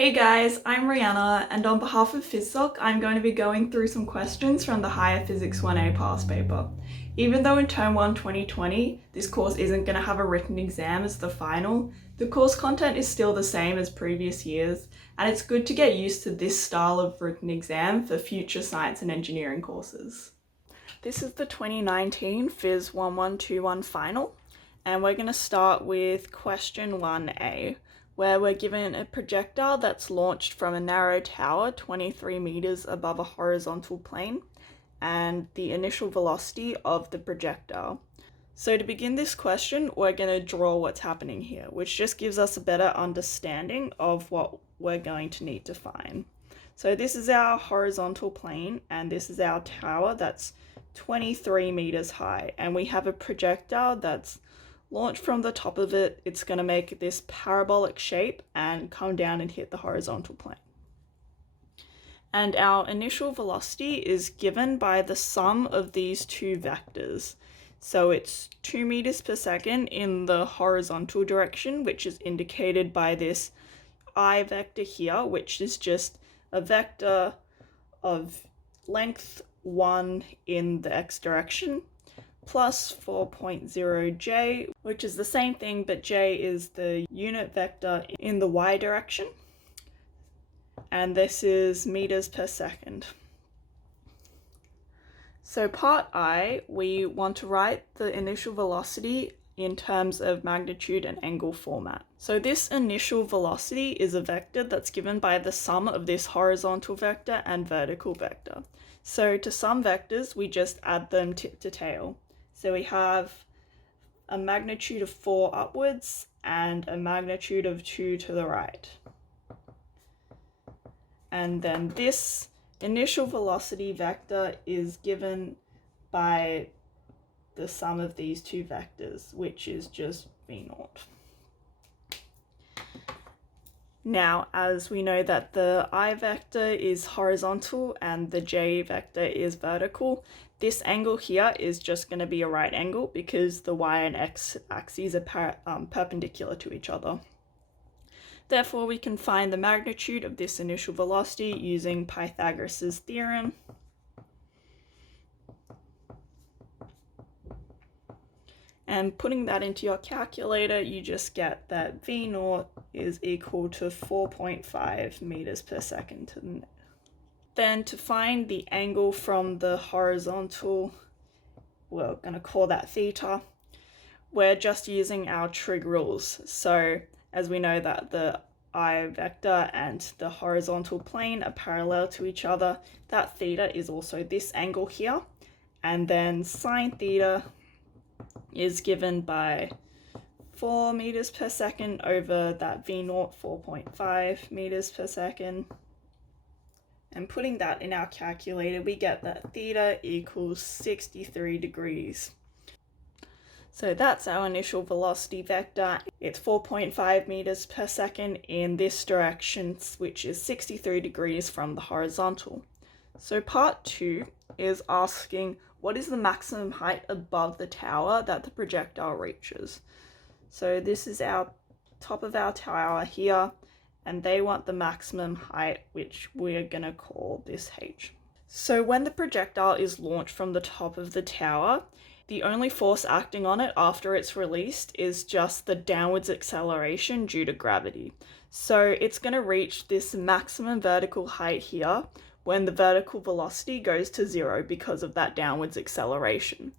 Hey guys, I'm Rihanna, and on behalf of PhysSoc, I'm going to be going through some questions from the Higher Physics 1A past paper. Even though in Term 1 2020, this course isn't going to have a written exam as the final, the course content is still the same as previous years, and it's good to get used to this style of written exam for future science and engineering courses. This is the 2019 PHYS1121 final, and we're going to start with question 1A. Where we're given a projectile that's launched from a narrow tower 23 meters above a horizontal plane and the initial velocity of the projectile. So to begin this question, we're going to draw what's happening here, which just gives us a better understanding of what we're going to need to find. So this is our horizontal plane and this is our tower that's 23 meters high, and we have a projectile that's launched from the top of it. It's going to make this parabolic shape and come down and hit the horizontal plane. And our initial velocity is given by the sum of these two vectors. So it's 2 meters per second in the horizontal direction, which is indicated by this I vector here, which is just a vector of length 1 in the x direction, plus 4.0j, which is the same thing, but j is the unit vector in the y direction, and this is meters per second. So part I, we want to write the initial velocity in terms of magnitude and angle format. So this initial velocity is a vector that's given by the sum of this horizontal vector and vertical vector. So to sum vectors, we just add them tip to tail. So we have a magnitude of 4 upwards and a magnitude of 2 to the right. And then this initial velocity vector is given by the sum of these two vectors, which is just v0. Now, as we know that the I vector is horizontal and the j vector is vertical, this angle here is just going to be a right angle because the y and x axes are perpendicular to each other. Therefore, we can find the magnitude of this initial velocity using Pythagoras' theorem. And putting that into your calculator, you just get that v0 is equal to 4.5 meters per second. Then to find the angle from the horizontal, we're going to call that theta. We're just using our trig rules. So as we know that the I vector and the horizontal plane are parallel to each other, that theta is also this angle here. And then sine theta is given by 4 meters per second over that v0, 4.5 meters per second. And putting that in our calculator, we get that theta equals 63 degrees. So that's our initial velocity vector. It's 4.5 meters per second in this direction, which is 63 degrees from the horizontal. So part 2 is asking, what is the maximum height above the tower that the projectile reaches? So this is our top of our tower here, and they want the maximum height, which we're going to call this h. So when the projectile is launched from the top of the tower, the only force acting on it after it's released is just the downwards acceleration due to gravity. So it's going to reach this maximum vertical height here when the vertical velocity goes to 0 because of that downwards acceleration.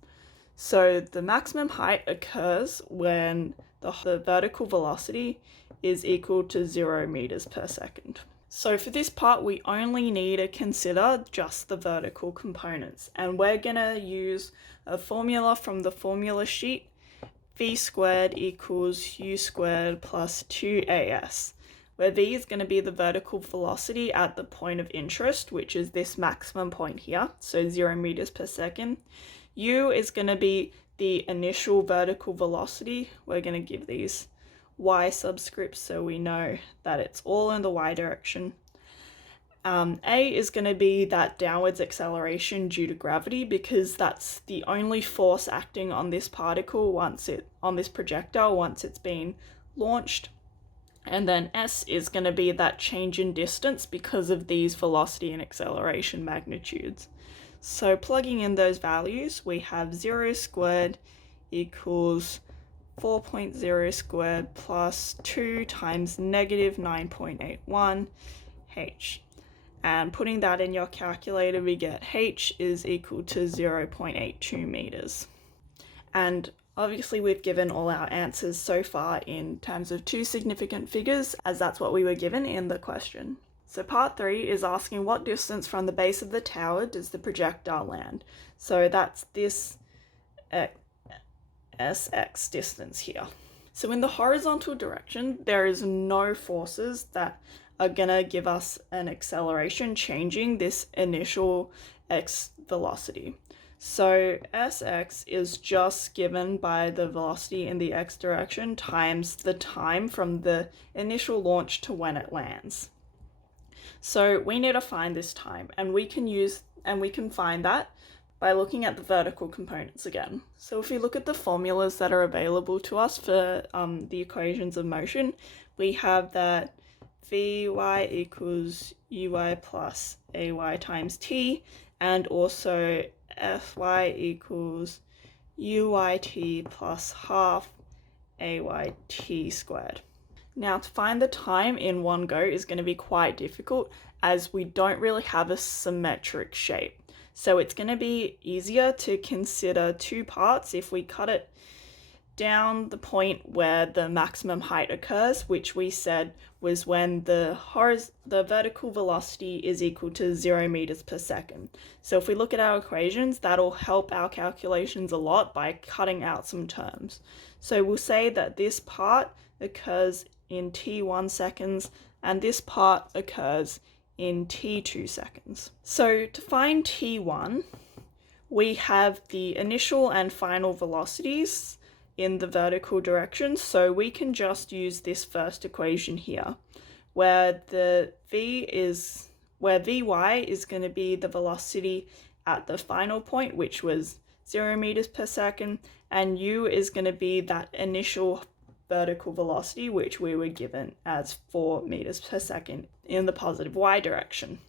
So the maximum height occurs when the vertical velocity is equal to 0 meters per second. So for this part, we only need to consider just the vertical components, and we're going to use a formula from the formula sheet, v squared equals u squared plus 2as, where v is going to be the vertical velocity at the point of interest, which is this maximum point here, so 0 meters per second. U is going to be the initial vertical velocity. We're going to give these y subscripts so we know that it's all in the y direction. A is going to be that downwards acceleration due to gravity, because that's the only force acting on this particle on this projectile once it's been launched. And then s is going to be that change in distance because of these velocity and acceleration magnitudes. So plugging in those values, we have 0 squared equals 4.0 squared plus 2 times negative 9.81 h. And putting that in your calculator, we get h is equal to 0.82 meters. And obviously we've given all our answers so far in terms of two significant figures, as that's what we were given in the question. So part 3 is asking what distance from the base of the tower does the projectile land? So that's this sx distance here. So in the horizontal direction, there is no forces that are gonna give us an acceleration changing this initial x velocity. So sx is just given by the velocity in the x direction times the time from the initial launch to when it lands. So we need to find this time, and we can find that by looking at the vertical components again. So if we look at the formulas that are available to us for the equations of motion, we have that Vy equals Uy plus Ay times t, and also Fy equals Uyt plus half Ayt squared. Now to find the time in one go is going to be quite difficult, as we don't really have a symmetric shape. So it's going to be easier to consider two parts if we cut it down the point where the maximum height occurs, which we said was when the vertical velocity is equal to 0 meters per second. So if we look at our equations, that'll help our calculations a lot by cutting out some terms. So we'll say that this part occurs in t1 seconds and this part occurs in t2 seconds. So to find t1, we have the initial and final velocities in the vertical direction, so we can just use this first equation here, where Vy is going to be the velocity at the final point, which was 0 meters per second, and u is going to be that initial vertical velocity, which we were given as 4 meters per second in the positive y direction.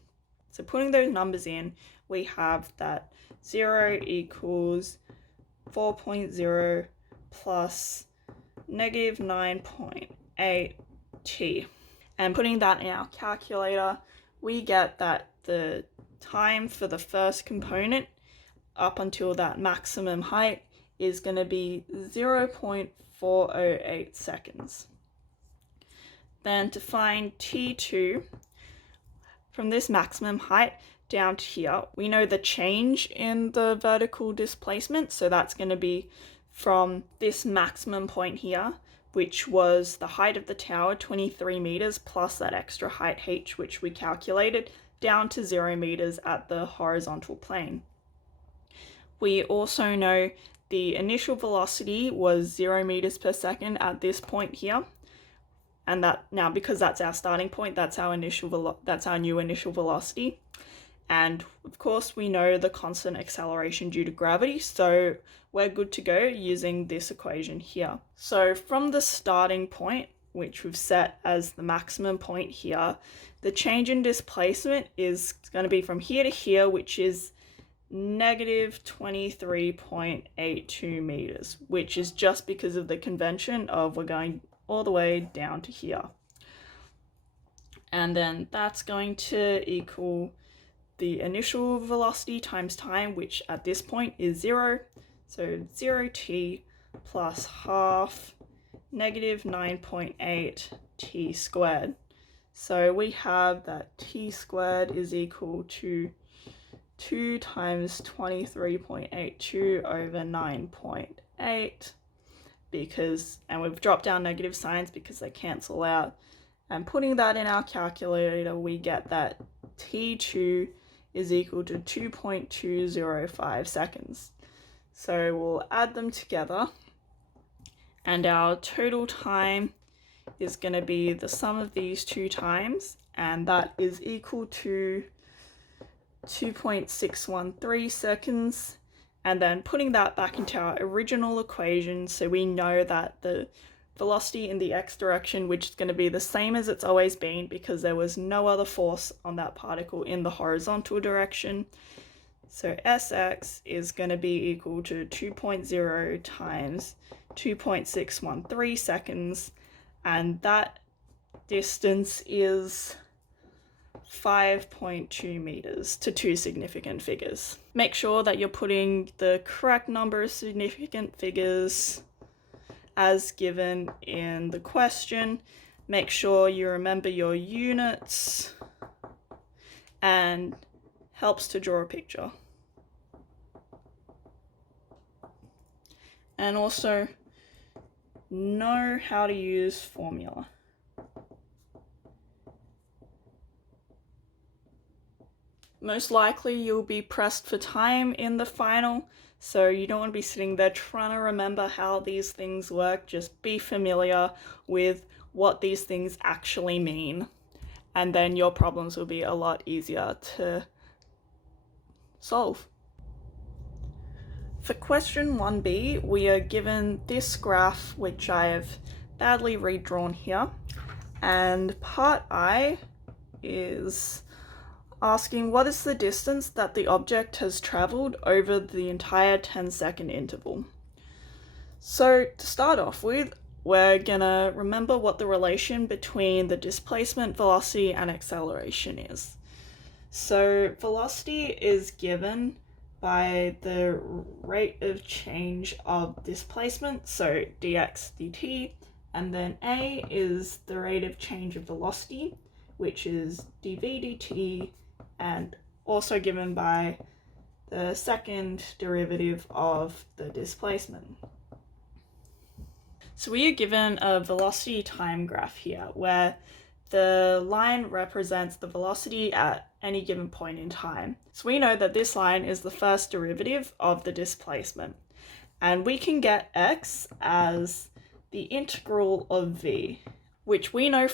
So putting those numbers in, we have that 0 equals 4.0 plus negative 9.8 t. And putting that in our calculator, we get that the time for the first component up until that maximum height is going to be 0.408 seconds. Then to find t2, from this maximum height down to here, we know the change in the vertical displacement, so that's going to be from this maximum point here, which was the height of the tower, 23 meters, plus that extra height h, which we calculated, down to 0 meters at the horizontal plane. We also know the initial velocity was 0 meters per second at this point here, and that now, because that's our starting point, that's our new initial velocity. And of course we know the constant acceleration due to gravity, so we're good to go using this equation here. So from the starting point, which we've set as the maximum point here, the change in displacement is going to be from here to here, which is negative 23.82 meters, which is just because of the convention of we're going all the way down to here. And then that's going to equal the initial velocity times time, which at this point is 0. So 0t plus half negative 9.8 t squared. So we have that t squared is equal to 2 times 23.82 over 9.8, and we've dropped down negative signs because they cancel out. And putting that in our calculator, we get that t2 is equal to 2.205 seconds. So we'll add them together, and our total time is going to be the sum of these two times, and that is equal to 2.613 seconds. And then putting that back into our original equation, so we know that the velocity in the x direction, which is going to be the same as it's always been because there was no other force on that particle in the horizontal direction. So Sx is going to be equal to 2.0 times 2.613 seconds, and that distance is 5.2 meters to two significant figures. Make sure that you're putting the correct number of significant figures as given in the question. Make sure you remember your units, and helps to draw a picture. And also know how to use formula. Most likely you'll be pressed for time in the final, so you don't want to be sitting there trying to remember how these things work. Just be familiar with what these things actually mean, and then your problems will be a lot easier to solve. For question 1b, we are given this graph, which I have badly redrawn here, and part I is asking what is the distance that the object has traveled over the entire 10-second interval. So to start off with, we're gonna remember what the relation between the displacement, velocity, and acceleration is. So velocity is given by the rate of change of displacement, so dx dt, and then a is the rate of change of velocity, which is dv dt, and also given by the second derivative of the displacement. So we are given a velocity time graph here, where the line represents the velocity at any given point in time. So we know that this line is the first derivative of the displacement, and we can get x as the integral of v, which we know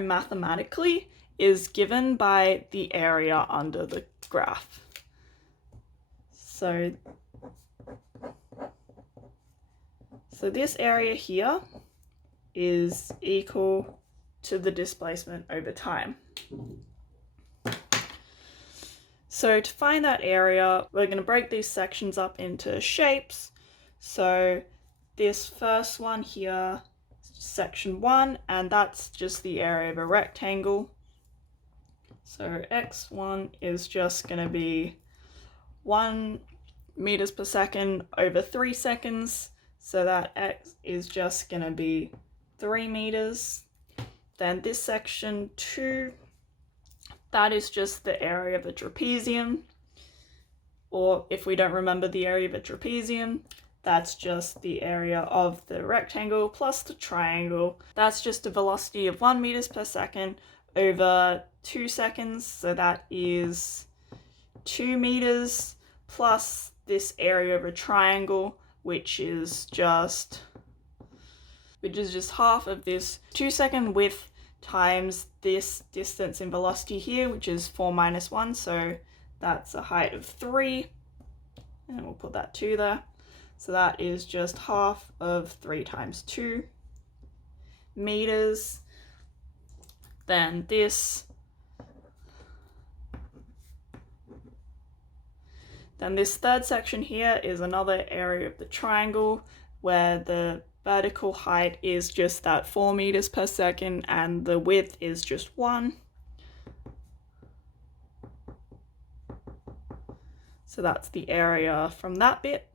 mathematically is given by the area under the graph. So this area here is equal to the displacement over time. So to find that area, we're going to break these sections up into shapes. So this first one here, section 1, and that's just the area of a rectangle. So x1 is just going to be 1 meters per second over 3 seconds. So that x is just going to be 3 meters. Then this section 2, that is just the area of a trapezium. Or if we don't remember the area of a trapezium, that's just the area of the rectangle plus the triangle. That's just a velocity of 1 meters per second over 2 seconds. So that is 2 meters plus this area of a triangle, which is just half of this 2-second width times this distance in velocity here, which is 4 minus 1, so that's a height of 3, and we'll put that 2 there. So that is just half of 3 times 2 meters. Then this third section here is another area of the triangle where the vertical height is just that 4 meters per second and the width is just 1. So that's the area from that bit.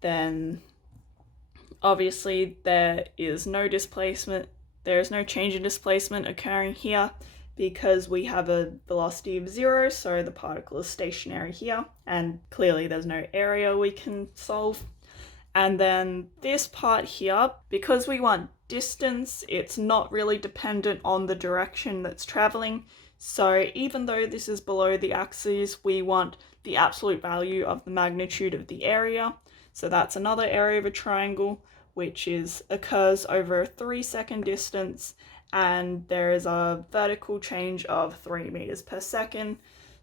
Then obviously there is no displacement, there is no change in displacement occurring here because we have a velocity of 0, so the particle is stationary here, and clearly there's no area we can solve. And then this part here, because we want distance, it's not really dependent on the direction that's traveling. So even though this is below the axis, we want the absolute value of the magnitude of the area. So that's another area of a triangle, which occurs over a 3-second distance, and there is a vertical change of 3 meters per second.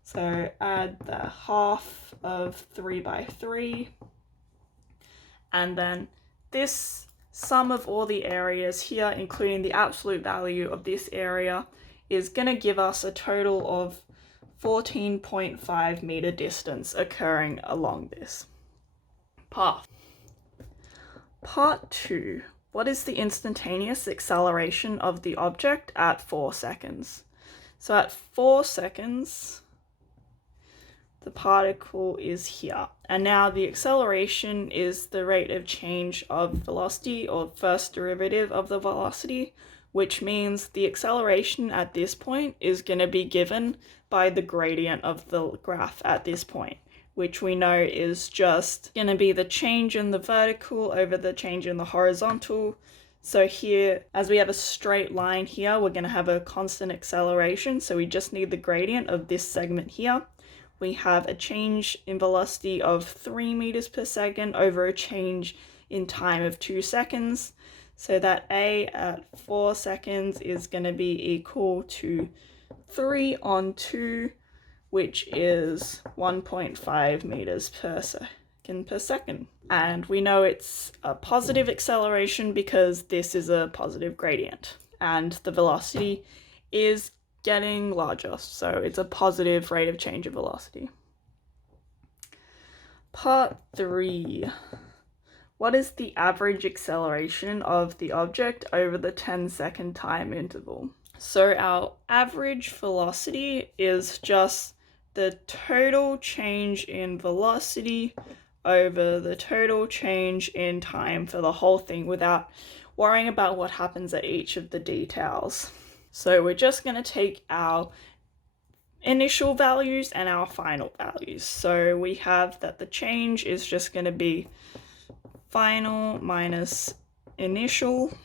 So add the half of 3 by 3. And then this sum of all the areas here, including the absolute value of this area, is going to give us a total of 14.5 meter distance occurring along this path. Part 2. What is the instantaneous acceleration of the object at 4 seconds? So at 4 seconds, the particle is here. And now the acceleration is the rate of change of velocity, or first derivative of the velocity, which means the acceleration at this point is going to be given by the gradient of the graph at this point, which we know is just going to be the change in the vertical over the change in the horizontal. So here, as we have a straight line here, we're going to have a constant acceleration. So we just need the gradient of this segment here. We have a change in velocity of 3 meters per second over a change in time of 2 seconds. So that A at 4 seconds is going to be equal to 3 on 2, which is 1.5 meters per second. And we know it's a positive acceleration because this is a positive gradient. And the velocity is getting larger, so it's a positive rate of change of velocity. Part 3. What is the average acceleration of the object over the 10-second time interval? So our average velocity is just the total change in velocity over the total change in time for the whole thing without worrying about what happens at each of the details. So we're just going to take our initial values and our final values. So we have that the change is just going to be final minus initial.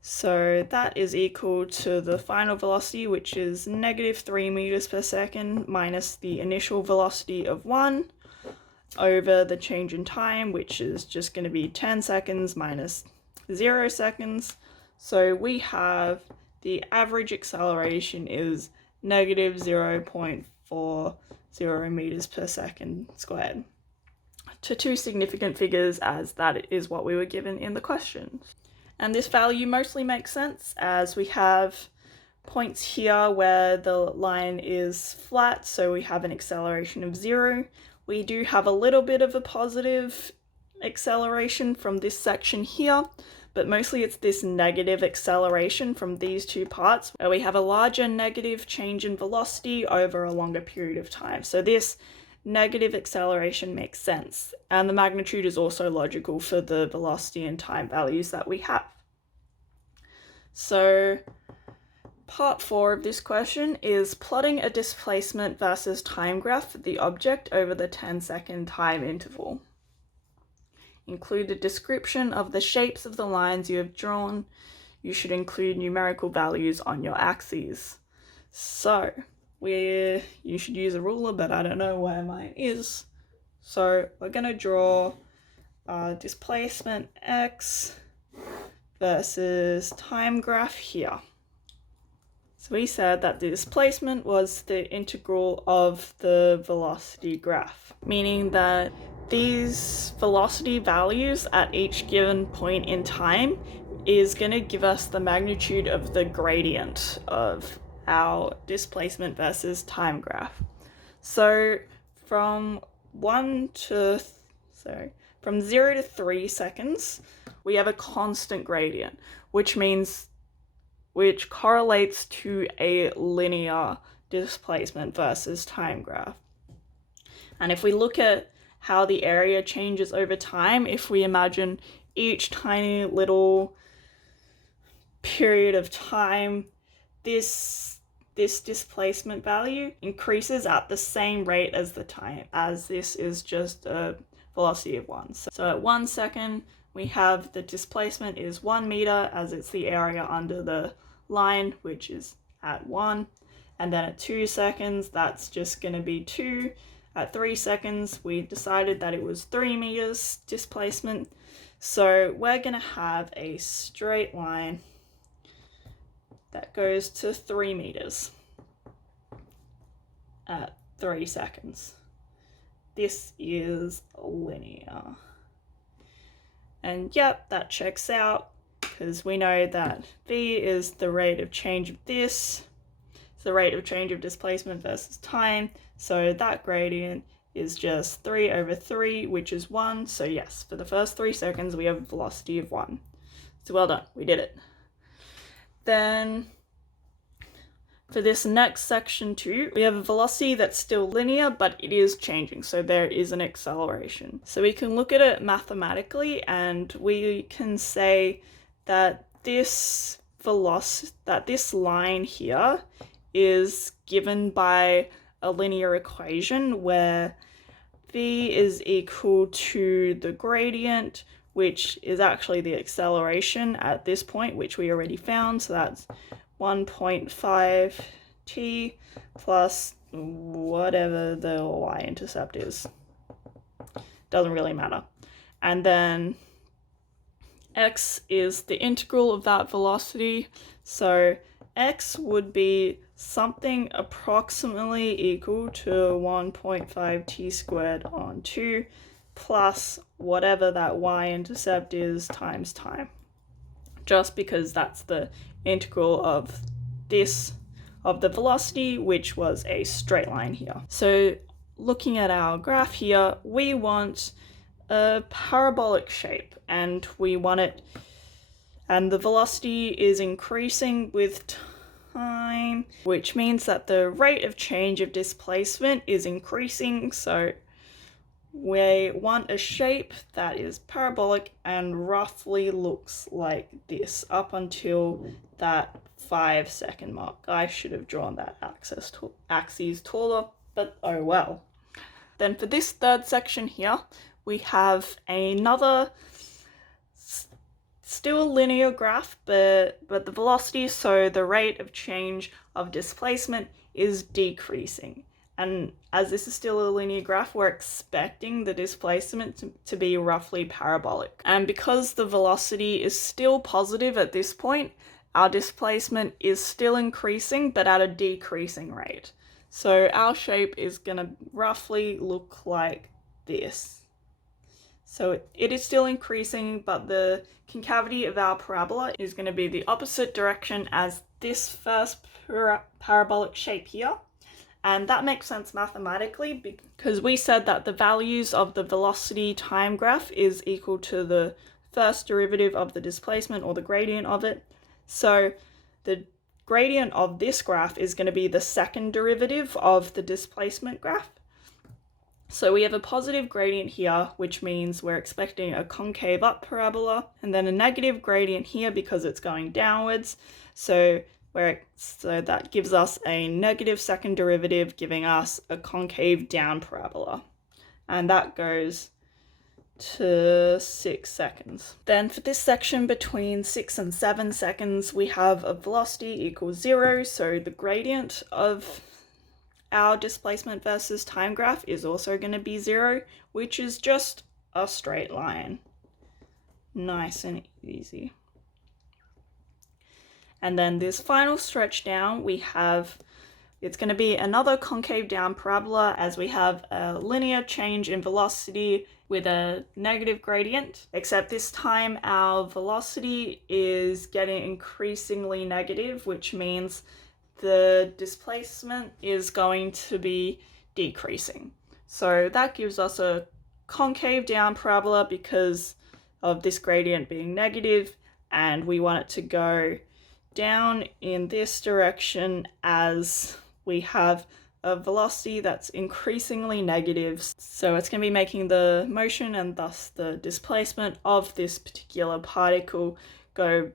So that is equal to the final velocity, which is -3 meters per second, minus the initial velocity of 1 over the change in time, which is just going to be 10 seconds minus 0 seconds. So we have the average acceleration is -0.40 meters per second squared, to two significant figures, as that is what we were given in the question. And this value mostly makes sense as we have points here where the line is flat, so we have an acceleration of 0. We do have a little bit of a positive acceleration from this section here, but mostly it's this negative acceleration from these two parts where we have a larger negative change in velocity over a longer period of time. So this negative acceleration makes sense, and the magnitude is also logical for the velocity and time values that we have. So part 4 of this question is plotting a displacement versus time graph for the object over the 10-second time interval. Include a description of the shapes of the lines you have drawn. You should include numerical values on your axes. So you should use a ruler, but I don't know where mine is. So we're going to draw displacement x versus time graph here. So we said that the displacement was the integral of the velocity graph, meaning that these velocity values at each given point in time is going to give us the magnitude of the gradient of our displacement versus time graph. So from 0 to 3 seconds, we have a constant gradient, which correlates to a linear displacement versus time graph. And if we look at how the area changes over time, if we imagine each tiny little period of time, this displacement value increases at the same rate as the time, as this is just a velocity of 1. So at 1 second, we have the displacement is 1 meter, as it's the area under the line, which is at 1. And then at 2 seconds, that's just going to be 2. At 3 seconds, we decided that it was 3 meters displacement. So we're going to have a straight line that goes to 3 meters at 3 seconds. This is linear. And yep, that checks out because we know that v is the rate of change of this. It's the rate of change of displacement versus time. So that gradient is just 3 over 3, which is 1. So yes, for the first 3 seconds, we have a velocity of 1. So well done, we did it. Then for this next section too, we have a velocity that's still linear, but it is changing, so there is an acceleration. So we can look at it mathematically, and we can say that this line here is given by a linear equation where v is equal to the gradient, which is actually the acceleration at this point, which we already found, so that's 1.5 t plus whatever the y-intercept is. Doesn't really matter. And then x is the integral of that velocity, so x would be something approximately equal to 1.5 t squared on 2 plus whatever that y-intercept is times time, just because that's the integral of the velocity, which was a straight line here. So looking at our graph here, we want a parabolic shape, and we want it, and the velocity is increasing with time, which means that the rate of change of displacement is increasing. So we want a shape that is parabolic and roughly looks like this up until that 5-second mark. I should have drawn that axis taller, but oh well. Then for this third section here, we have another still linear graph, but the velocity, so the rate of change of displacement, is decreasing. And as this is still a linear graph, we're expecting the displacement to be roughly parabolic. And because the velocity is still positive at this point, our displacement is still increasing, but at a decreasing rate. So our shape is going to roughly look like this. So it is still increasing, but the concavity of our parabola is going to be the opposite direction as this first parabolic shape here. And that makes sense mathematically because we said that the values of the velocity time graph is equal to the first derivative of the displacement, or the gradient of it. So the gradient of this graph is going to be the second derivative of the displacement graph. So we have a positive gradient here, which means we're expecting a concave up parabola, and then a negative gradient here because it's going downwards. So that gives us a negative second derivative, giving us a concave down parabola. And that goes to 6 seconds. Then for this section between 6 and 7 seconds, we have a velocity equals 0. So the gradient of our displacement versus time graph is also going to be 0, which is just a straight line. Nice and easy. And then this final stretch down, it's going to be another concave down parabola, as we have a linear change in velocity with a negative gradient, except this time our velocity is getting increasingly negative, which means the displacement is going to be decreasing. So that gives us a concave down parabola because of this gradient being negative, and we want it to go down in this direction as we have a velocity that's increasingly negative. So it's going to be making the motion and thus the displacement of this particular particle go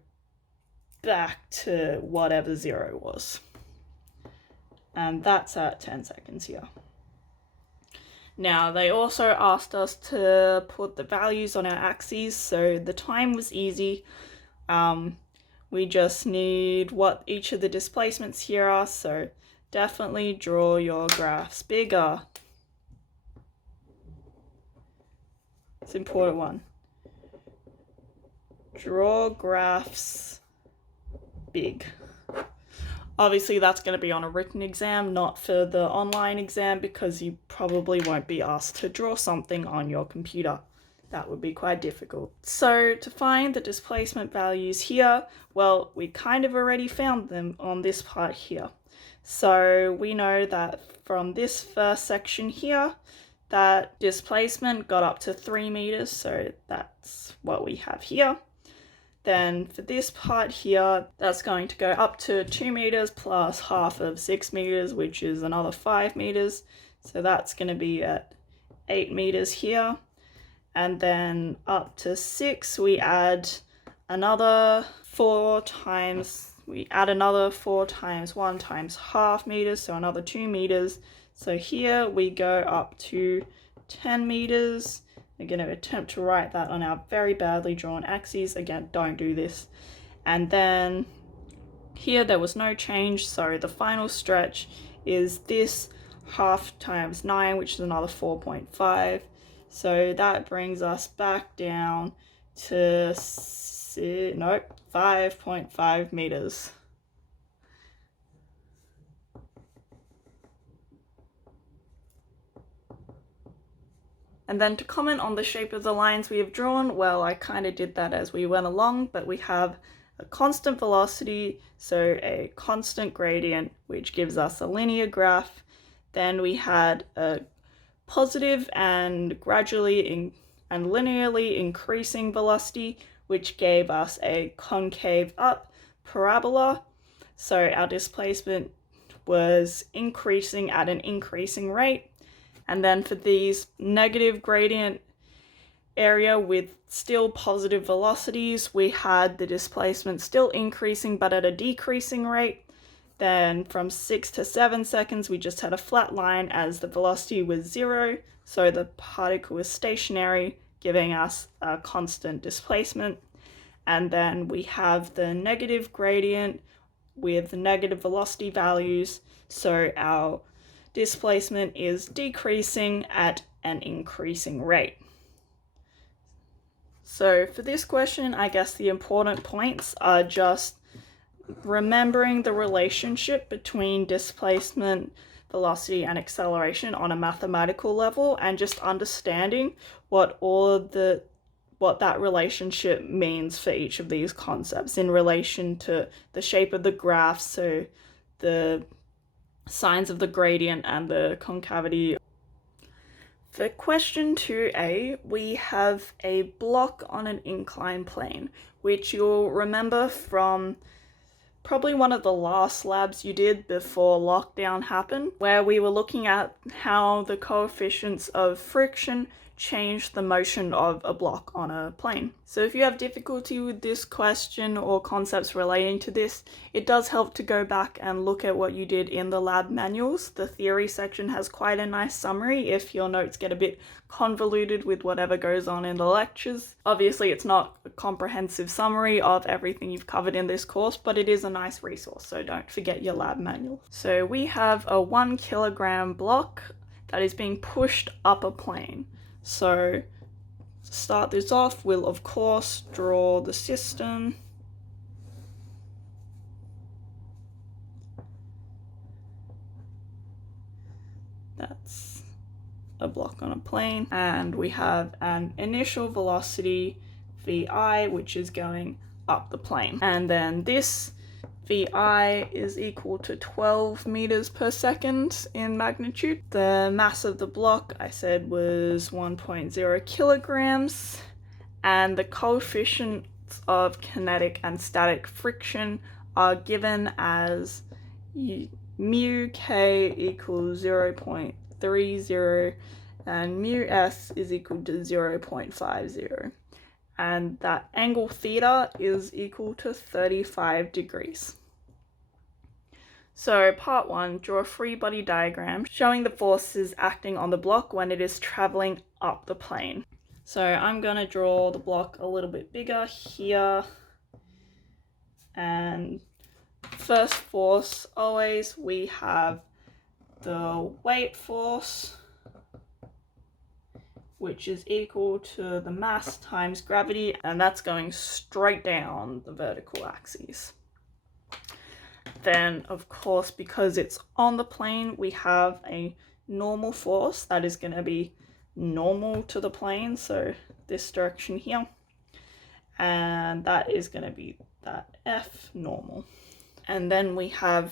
back to whatever 0 was. And that's at 10 seconds here. Now, they also asked us to put the values on our axes, so the time was easy. We just need what each of the displacements here are, so definitely draw your graphs bigger. It's an important one. Draw graphs big. Obviously that's going to be on a written exam, not for the online exam, because you probably won't be asked to draw something on your computer. that would be quite difficult. So to find the displacement values here, well, we kind of already found them on this part here. So we know that from this first section here, that displacement got up to 3 meters, so that's what we have here. Then for this part here, that's going to go up to 2 meters plus half of 6 meters, which is another 5 meters. So that's going to be at 8 meters here. And then up to 6, we add another 4 times 1 times half meters, so another 2 meters. So here we go up to 10 meters. We're going to attempt to write that on our very badly drawn axes. Again, don't do this. And then here there was no change, so the final stretch is this half times 9, which is another 4.5. So that brings us back down to 5.5 meters. And then to comment on the shape of the lines we have drawn, well, I kind of did that as we went along, but we have a constant velocity, so a constant gradient, which gives us a linear graph. Then we had a positive and gradually and linearly increasing velocity, which gave us a concave up parabola. So our displacement was increasing at an increasing rate. And then for these negative gradient area with still positive velocities, we had the displacement still increasing but at a decreasing rate. Then from 6 to 7 seconds, we just had a flat line as the velocity was 0, so the particle was stationary, giving us a constant displacement. And then we have the negative gradient with negative velocity values, so our displacement is decreasing at an increasing rate. So for this question, I guess the important points are just remembering the relationship between displacement, velocity, and acceleration on a mathematical level, and just understanding what that relationship means for each of these concepts in relation to the shape of the graph, so the signs of the gradient and the concavity. For question 2a, we have a block on an inclined plane, which you'll remember from probably one of the last labs you did before lockdown happened, where we were looking at how the coefficients of friction change the motion of a block on a plane. So if you have difficulty with this question or concepts relating to this, it does help to go back and look at what you did in the lab manuals. The theory section has quite a nice summary if your notes get a bit convoluted with whatever goes on in the lectures. Obviously, it's not a comprehensive summary of everything you've covered in this course, but it is a nice resource, so don't forget your lab manual. So we have a 1 kilogram block that is being pushed up a plane. So to start this off, we'll of course draw the system. That's a block on a plane, and we have an initial velocity vi, which is going up the plane, and then this vi is equal to 12 meters per second in magnitude. The mass of the block, I said, was 1.0 kilograms, and the coefficients of kinetic and static friction are given as mu k equals 0.30 and mu s is equal to 0.50. And that angle theta is equal to 35 degrees. So part 1, draw a free body diagram showing the forces acting on the block when it is traveling up the plane. So I'm going to draw the block a little bit bigger here. And first force, always we have the weight force, which is equal to the mass times gravity, and that's going straight down the vertical axis. Then, of course, because it's on the plane, we have a normal force that is going to be normal to the plane, so this direction here, and that is going to be that F normal. And then we have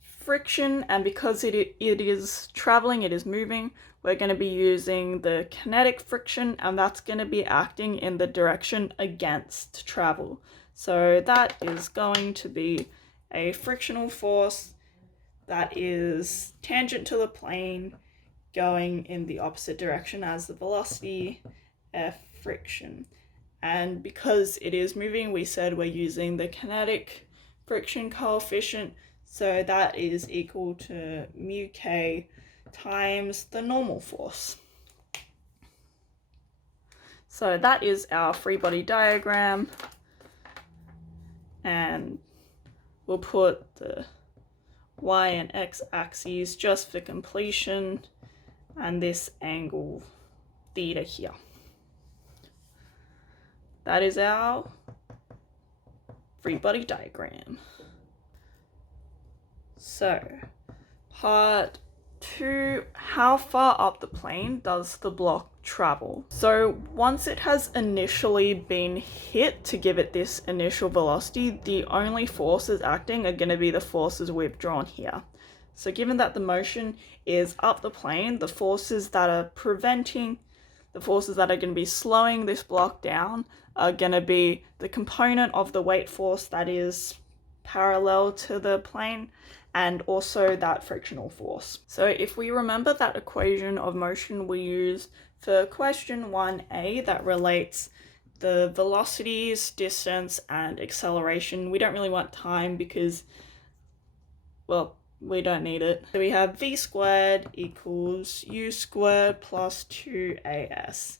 friction, and because it is traveling, it is moving, we're going to be using the kinetic friction, and that's going to be acting in the direction against travel. So that is going to be a frictional force that is tangent to the plane, going in the opposite direction as the velocity, F friction. And because it is moving, we said we're using the kinetic friction coefficient, so that is equal to mu k times the normal force. So that is our free body diagram, and we'll put the y and x axes just for completion, and this angle theta here. That is our free body diagram. So, part 2, how far up the plane does the block travel? So once it has initially been hit to give it this initial velocity, the only forces acting are going to be the forces we've drawn here. So given that the motion is up the plane, the forces that are going to be slowing this block down are going to be the component of the weight force that is parallel to the plane, and also that frictional force. So if we remember that equation of motion we used for question 1a that relates the velocities, distance, and acceleration, we don't really want time because, well, we don't need it. So we have v squared equals u squared plus 2as.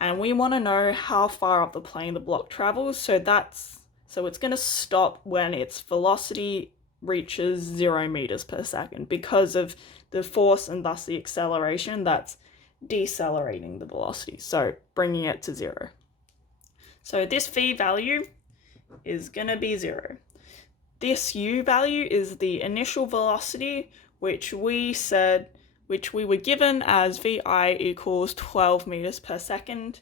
And we want to know how far up the plane the block travels, so it's going to stop when its velocity reaches 0 meters per second because of the force and thus the acceleration that's decelerating the velocity, so bringing it to 0. So this v value is going to be 0. This u value is the initial velocity, which we were given as vi equals 12 meters per second.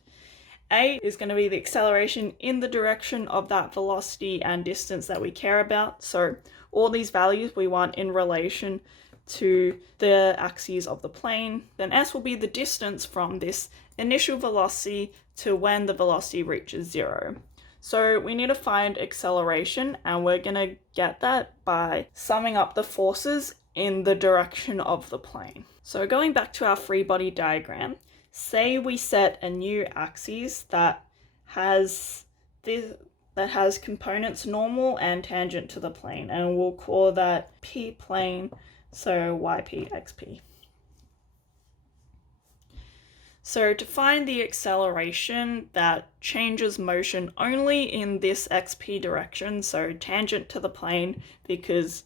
A is going to be the acceleration in the direction of that velocity and distance that we care about. So all these values we want in relation to the axes of the plane. Then S will be the distance from this initial velocity to when the velocity reaches 0. So we need to find acceleration, and we're going to get that by summing up the forces in the direction of the plane. So going back to our free body diagram, say we set a new axis that has components normal and tangent to the plane, and we'll call that P plane, so YP, XP. So to find the acceleration that changes motion only in this XP direction, so tangent to the plane, because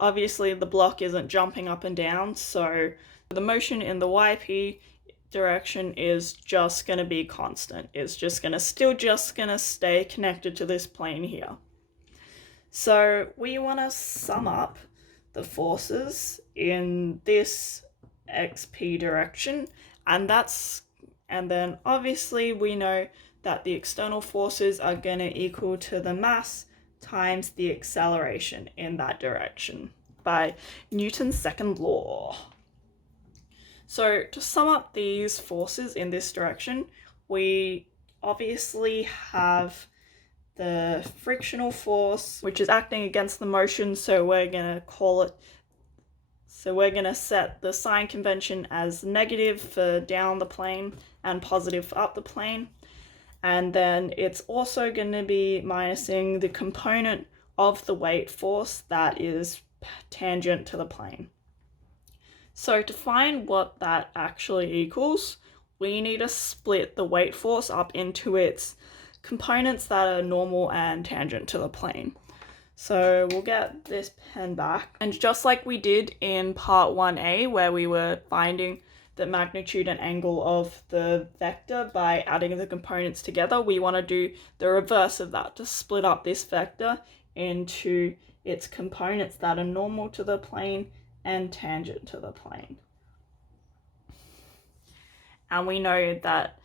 obviously the block isn't jumping up and down, so the motion in the YP direction is just going to be constant. It's just going to stay connected to this plane here. So we want to sum up the forces in this XP direction, and then obviously we know that the external forces are going to equal to the mass times the acceleration in that direction by Newton's second law. So to sum up these forces in this direction, we obviously have the frictional force, which is acting against the motion, so we're going to set the sign convention as negative for down the plane and positive for up the plane. And then it's also going to be minusing the component of the weight force that is tangent to the plane. So to find what that actually equals, we need to split the weight force up into its components that are normal and tangent to the plane. So we'll get this pen back, and just like we did in part 1a where we were finding the magnitude and angle of the vector by adding the components together, we want to do the reverse of that, to split up this vector into its components that are normal to the plane and tangent to the plane. And we know that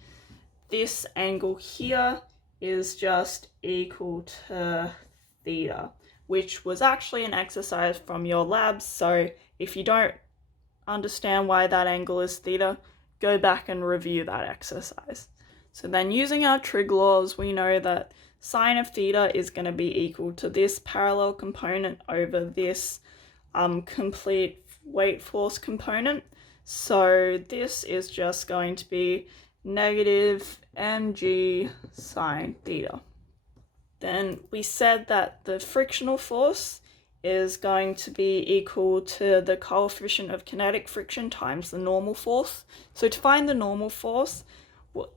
this angle here is just equal to theta, which was actually an exercise from your labs. So if you don't understand why that angle is theta, go back and review that exercise. So then using our trig laws, we know that sine of theta is going to be equal to this parallel component over this complete weight force component. So this is just going to be negative mg sine theta. Then we said that the frictional force is going to be equal to the coefficient of kinetic friction times the normal force. So to find the normal force,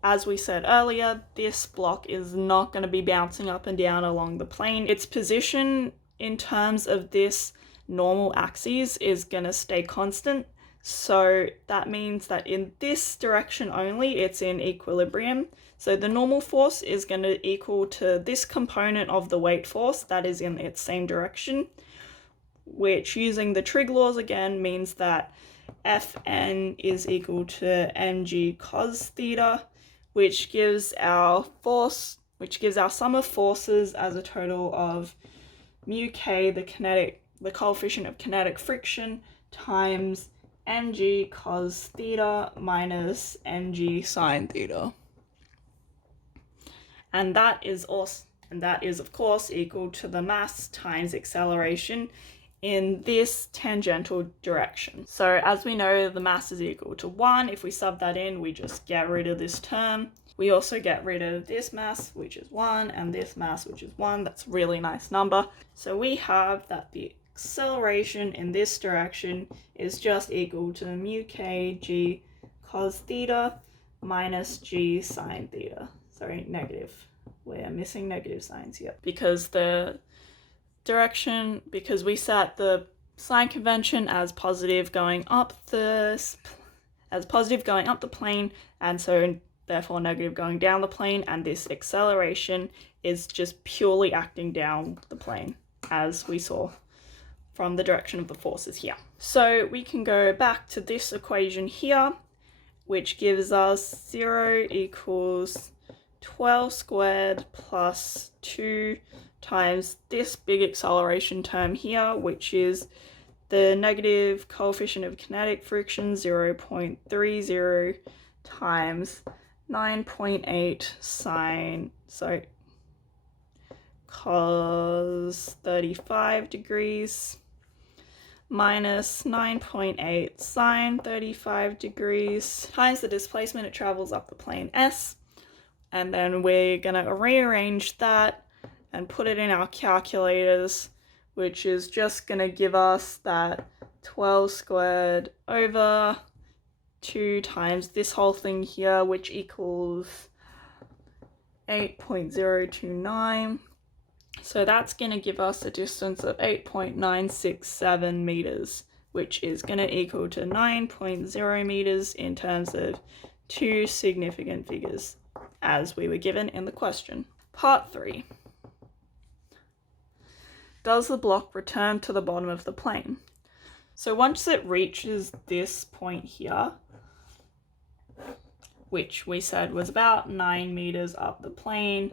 as we said earlier, this block is not going to be bouncing up and down along the plane. Its position in terms of this normal axis is going to stay constant. So that means that in this direction only, it's in equilibrium. So the normal force is going to equal to this component of the weight force that is in its same direction, which using the trig laws again means that Fn is equal to mg cos theta, which gives our sum of forces as a total of mu k, the coefficient of kinetic friction, times mg cos theta minus mg sine theta. And that is of course equal to the mass times acceleration in this tangential direction. So as we know, the mass is equal to 1. If we sub that in, we just get rid of this term. We also get rid of this mass, which is 1, and this mass, which is 1. That's a really nice number. So we have that the acceleration in this direction is just equal to mu k g cos theta minus g sine theta. Sorry, negative. We're missing negative signs here because we set the sign convention as positive going up the plane, and so therefore negative going down the plane, and this acceleration is just purely acting down the plane, as we saw from the direction of the forces here. So we can go back to this equation here, which gives us 0 equals 12 squared plus 2 times this big acceleration term here, which is the negative coefficient of kinetic friction 0.30 times 9.8 cos 35 degrees minus 9.8 sine 35 degrees times the displacement it travels up the plane S. And then we're going to rearrange that and put it in our calculators, which is just going to give us that 12 squared over 2 times this whole thing here, which equals 8.029. So that's going to give us a distance of 8.967 meters, which is going to equal to 9.0 meters in terms of 2 significant figures, as we were given in the question. Part 3. Does the block return to the bottom of the plane? So once it reaches this point here, which we said was about 9 meters up the plane,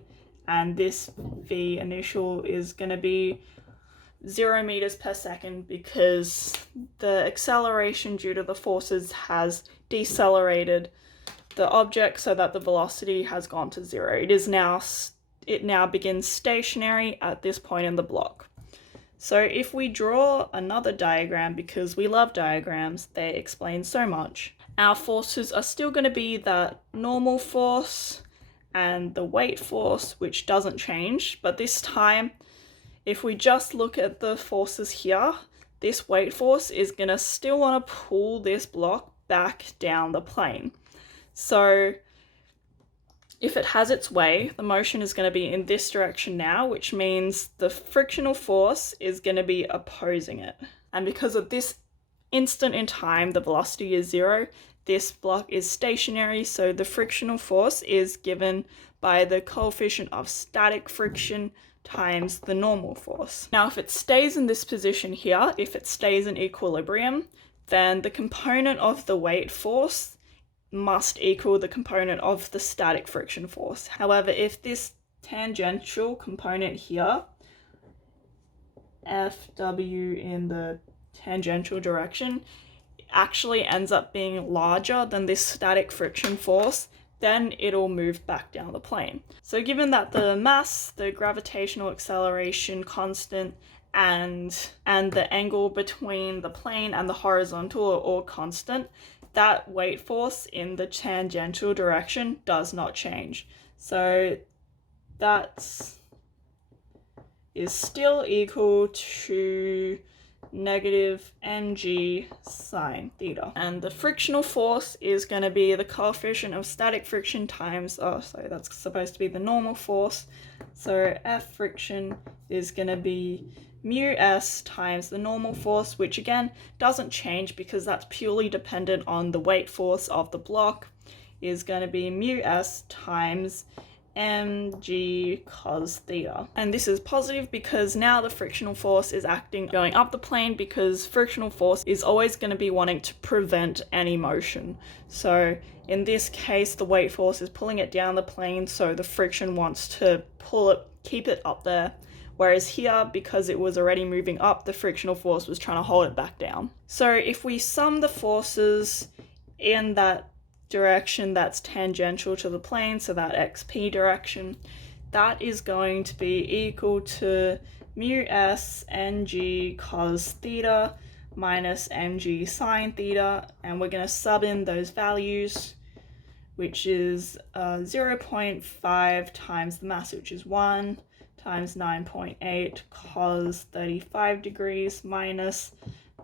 and this v initial is going to be 0 meters per second because the acceleration due to the forces has decelerated the object so that the velocity has gone to 0. It now begins stationary at this point in the block. So if we draw another diagram, because we love diagrams, they explain so much, our forces are still going to be that normal force and the weight force, which doesn't change, but this time, if we just look at the forces here, this weight force is going to still want to pull this block back down the plane. So if it has its way, the motion is going to be in this direction now, which means the frictional force is going to be opposing it. And because of this instant in time, the velocity is 0, this block is stationary, so the frictional force is given by the coefficient of static friction times the normal force. Now, if it stays in this position here, if it stays in equilibrium, then the component of the weight force must equal the component of the static friction force. However, if this tangential component here, Fw in the tangential direction, actually ends up being larger than this static friction force, then it'll move back down the plane. So given that the mass, the gravitational acceleration constant, and the angle between the plane and the horizontal are all constant, that weight force in the tangential direction does not change. So that is still equal to negative mg sine theta. And the frictional force is going to be the coefficient of static friction times, so that's supposed to be the normal force. So F friction is going to be mu s times the normal force, which again doesn't change because that's purely dependent on the weight force of the block, is going to be mu s times mg cos theta. And this is positive because now the frictional force is acting going up the plane, because frictional force is always going to be wanting to prevent any motion. So in this case, the weight force is pulling it down the plane, so the friction wants to pull it, keep it up there. Whereas here, because it was already moving up, the frictional force was trying to hold it back down. So if we sum the forces in that direction that's tangential to the plane, so that xp direction, that is going to be equal to mu s ng cos theta minus mg sine theta, and we're going to sub in those values, which is 0.5 times the mass, which is 1, times 9.8 cos 35 degrees minus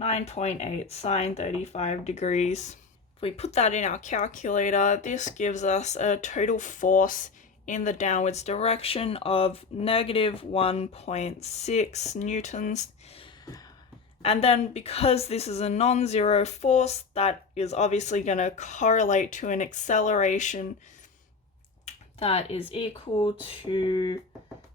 9.8 sine 35 degrees. If we put that in our calculator, this gives us a total force in the downwards direction of negative 1.6 newtons. And then because this is a non-zero force, that is obviously going to correlate to an acceleration that is equal to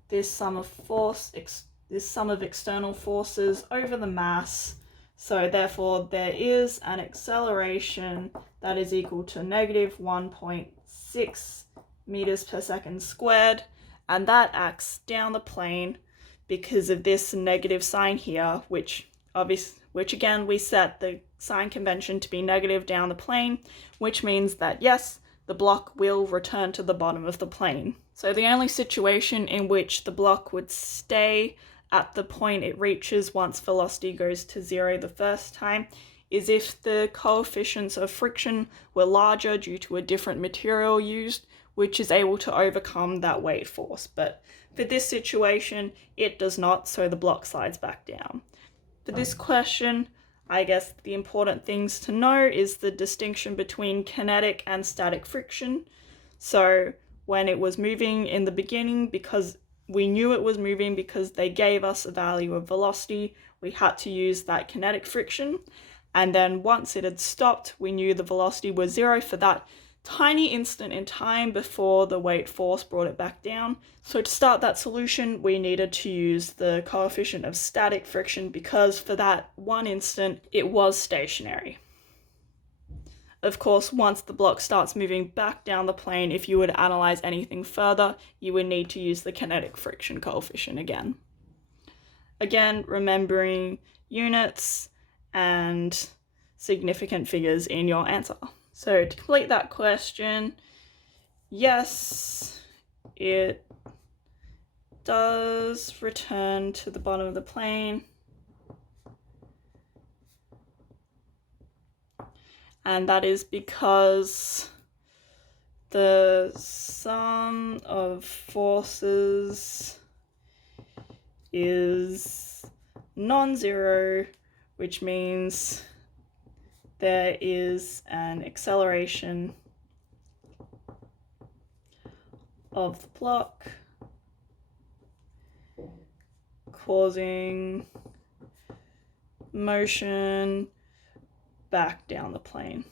this sum of external forces over the mass. So therefore there is an acceleration that is equal to negative 1.6 meters per second squared, and that acts down the plane because of this negative sign here, which again we set the sign convention to be negative down the plane, which means that yes, the block will return to the bottom of the plane. So the only situation in which the block would stay at the point it reaches once velocity goes to 0 the first time is if the coefficients of friction were larger due to a different material used, which is able to overcome that weight force. But for this situation, it does not, so the block slides back down. For this question, I guess the important things to know is the distinction between kinetic and static friction. So when it was moving in the beginning, because we knew it was moving because they gave us a value of velocity, we had to use that kinetic friction. And then once it had stopped, we knew the velocity was 0 for that tiny instant in time before the weight force brought it back down. So to start that solution, we needed to use the coefficient of static friction because for that one instant, it was stationary. Of course, once the block starts moving back down the plane, if you would analyze anything further, you would need to use the kinetic friction coefficient again. Again, remembering units and significant figures in your answer. So to complete that question, yes, it does return to the bottom of the plane. And that is because the sum of forces is non-zero, which means there is an acceleration of the block causing motion back down the plane.